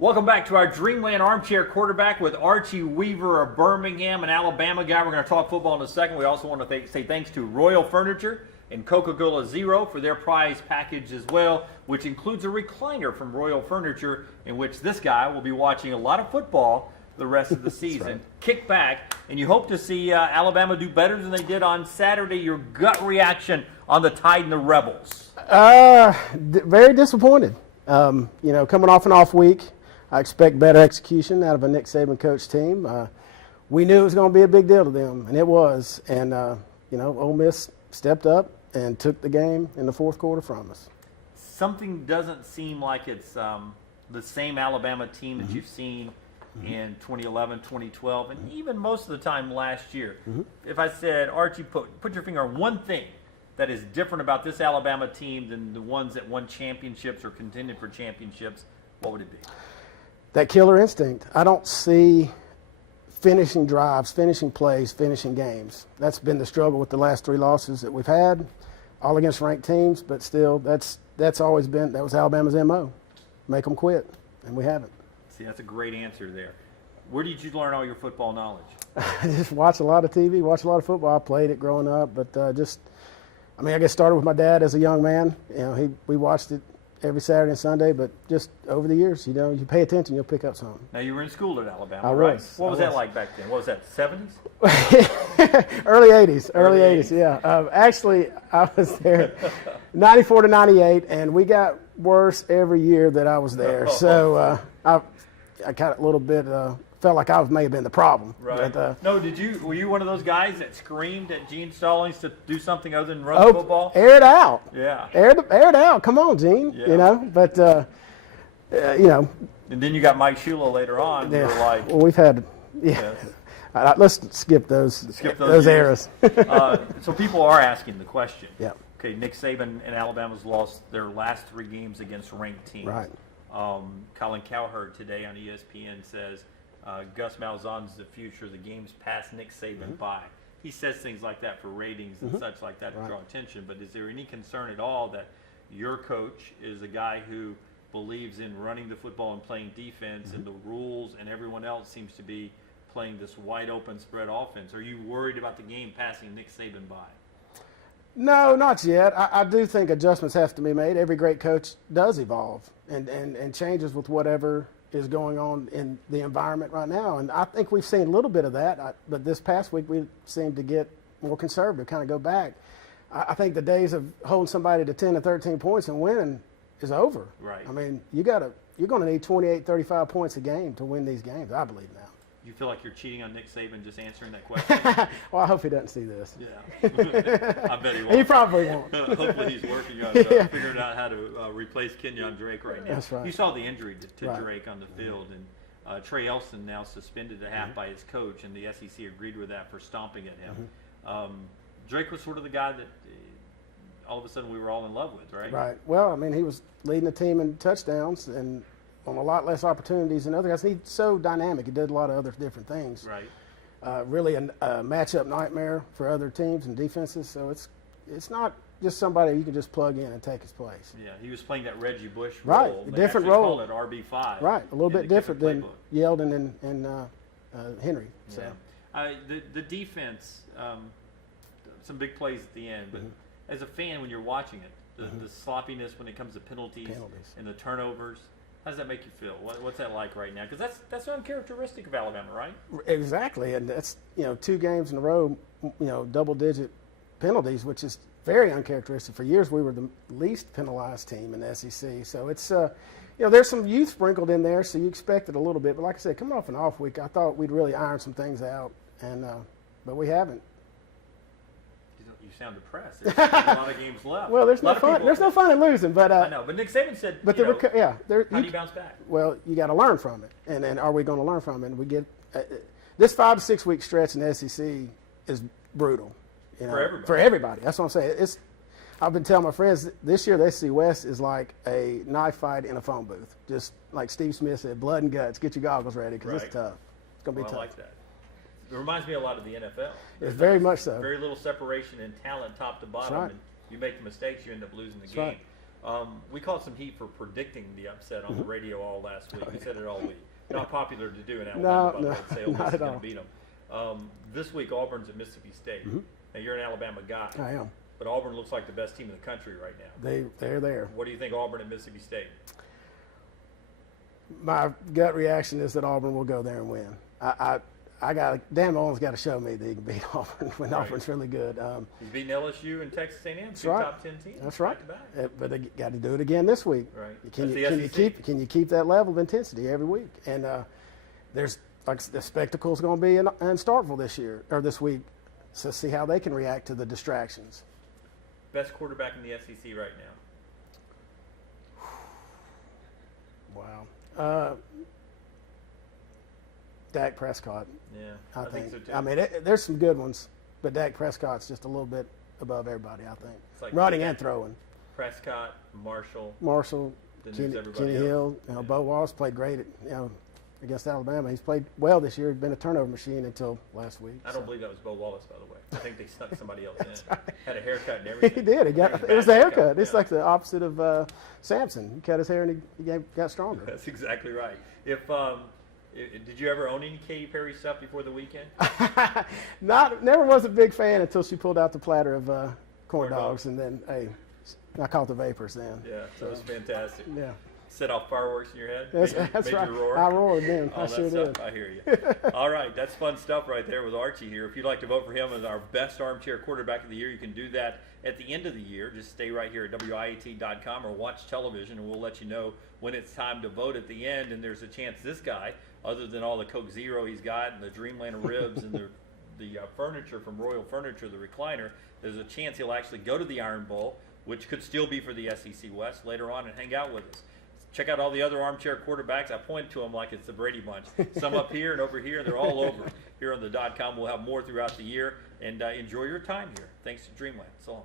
Welcome back to our Dreamland Armchair Quarterback with Archie Weaver of Birmingham, an Alabama guy. We're going to talk football in a second. We also want to say thanks to Royal Furniture and Coca-Cola Zero for their prize package as well, which includes a recliner from Royal Furniture, in which this guy will be watching a lot of football the rest of the season. Right. Kick back, and you hope to see Alabama do better than they did on Saturday. Your gut reaction on the Tide and the Rebels? Very disappointed. Coming off an off week, I expect better execution out of a Nick Saban coached team. We knew it was going to be a big deal to them, and it was. And, Ole Miss stepped up and took the game in the fourth quarter from us. Something doesn't seem like it's the same Alabama team that you've seen in 2011, 2012, and even most of the time last year. If I said, Archie, put your finger on one thing that is different about this Alabama team than the ones that won championships or contended for championships, what would it be? That killer instinct. I don't see finishing drives, finishing plays, finishing games. That's been the struggle with the last three losses that we've had, all against ranked teams, but still, that was Alabama's MO. Make them quit, and we haven't. See, that's a great answer there. Where did you learn all your football knowledge? I just watch a lot of TV, watch a lot of football. I played it growing up, but I guess started with my dad as a young man. We watched it every Saturday and Sunday, but just over the years, you pay attention, you'll pick up something. Now, you were in school at Alabama, I right? was. What was that like back then? What was that, 70s? Early 80s, yeah. Actually, I was there 94 to 98, and we got worse every year that I was there. So I got a little bit, felt like I may have been the problem. Right. But, were you one of those guys that screamed at Gene Stallings to do something other than run the football? Air it out. Yeah. Air it out. Come on, Gene. Yeah. But, And then you got Mike Shula later on. Yeah. You were like, well, we've had, yes. Let's skip those eras. So people are asking the question. Yeah. Okay, Nick Saban and Alabama's lost their last three games against ranked teams. Right. Colin Cowherd today on ESPN says Gus Malzahn's the future. The game's passed Nick Saban by. He says things like that for ratings and such like that to draw attention. But is there any concern at all that your coach is a guy who believes in running the football and playing defense and the rules, and everyone else seems to be playing this wide open spread offense? Are you worried about the game passing Nick Saban by? No, not yet. I do think adjustments have to be made. Every great coach does evolve and changes with whatever is going on in the environment right now. And I think we've seen a little bit of that. But this past week we seemed to get more conservative, kind of go back. I think the days of holding somebody to 10 to 13 points and winning is over. Right. I mean, you're going to need 28, 35 points a game to win these games, I believe now. You feel like you're cheating on Nick Saban just answering that question? Well, I hope he doesn't see this. Yeah. I bet he won't. He probably won't. Hopefully he's working on figuring out how to replace Kenyon Drake right now. That's right. You saw the injury to Right. Drake on the field, and Trey Elston now suspended a half by his coach, and the SEC agreed with that for stomping at him. Drake was sort of the guy that all of a sudden we were all in love with, right? Right. Well, I mean, he was leading the team in touchdowns and on a lot less opportunities than other guys. He's so dynamic. He did a lot of other different things. Right. Really a matchup nightmare for other teams and defenses. So it's not just somebody you can just plug in and take his place. Yeah, he was playing that Reggie Bush Right, role. a They different actually role. called it RB5. Right, a little in bit the different than playbook. Yeldon and Henry. So. Yeah. The defense, some big plays at the end, but as a fan, when you're watching it, the sloppiness when it comes to penalties and the turnovers, how does that make you feel? What's that like right now? Because that's uncharacteristic of Alabama, right? Exactly, and that's 2 games in a row, double-digit penalties, which is very uncharacteristic. For years, we were the least penalized team in the SEC. So it's there's some youth sprinkled in there, so you expect it a little bit. But like I said, coming off an off week, I thought we'd really iron some things out, and but we haven't. You sound depressed. There's a lot of games left. Well, there's no fun. There's no fun in losing, but I know. But Nick Saban said, but how do you bounce back? Well, you got to learn from it, and are we going to learn from it? And we get this 5 to 6 week stretch in the SEC is brutal. For everybody. That's what I'm saying. I've been telling my friends this year the SEC West is like a knife fight in a phone booth. Just like Steve Smith said, blood and guts. Get your goggles ready because it's tough. It's going to be tough. I like that. It reminds me a lot of the NFL. It's very much so. Very little separation in talent top to bottom. That's right. And you make the mistakes, you end up losing the That's game. right. We caught some heat for predicting the upset on the radio all last week. We said it all week. Not popular to do in Alabama, by the way, to say, oh, this is going to beat them. This week, Auburn's at Mississippi State. Now, you're an Alabama guy. I am. But Auburn looks like the best team in the country right now. They're there. What do you think Auburn at Mississippi State? My gut reaction is that Auburn will go there and win. Dan Mullen's got to show me that he can beat Auburn when Auburn's really good. He's beating LSU and Texas A&M, that's two right. top 10 teams. That's right. Back-to-back. But they got to do it again this week. Right. Can you keep that level of intensity every week? And there's like the spectacle's going to be in Starkville this week, so see how they can react to the distractions. Best quarterback in the SEC right now. Wow. Dak Prescott. Yeah, I think so too. I mean, there's some good ones, but Dak Prescott's just a little bit above everybody, I think. It's like running and throwing. Prescott, Marshall, Kenny Hill, Bo Wallace played great against Alabama. He's played well this year. He's been a turnover machine until last week. I don't believe that was Bo Wallace, by the way. I think they snuck somebody else in. Right. Had a haircut and everything. He did. It was the haircut. It's like the opposite of Samson. He cut his hair and he got stronger. That's exactly right. Did you ever own any Katy Perry stuff before the weekend? Never was a big fan until she pulled out the platter of corn dogs, and then I caught the vapors then. Yeah, that was fantastic. Yeah. Set off fireworks in your head? That's right. You roar? I roared then. All I that sure stuff. did. I hear you. All right, that's fun stuff right there with Archie here. If you'd like to vote for him as our best armchair quarterback of the year, you can do that at the end of the year. Just stay right here at WIAT.com or watch television, and we'll let you know when it's time to vote at the end. And there's a chance this guy, other than all the Coke Zero he's got and the Dreamland ribs and the furniture from Royal Furniture, the recliner, there's a chance he'll actually go to the Iron Bowl, which could still be for the SEC West later on, and hang out with us. Check out all the other armchair quarterbacks. I point to them like it's the Brady Bunch. Some up here and over here, and they're all over here on the .com. We'll have more throughout the year, and enjoy your time here. Thanks to Dreamland. So long.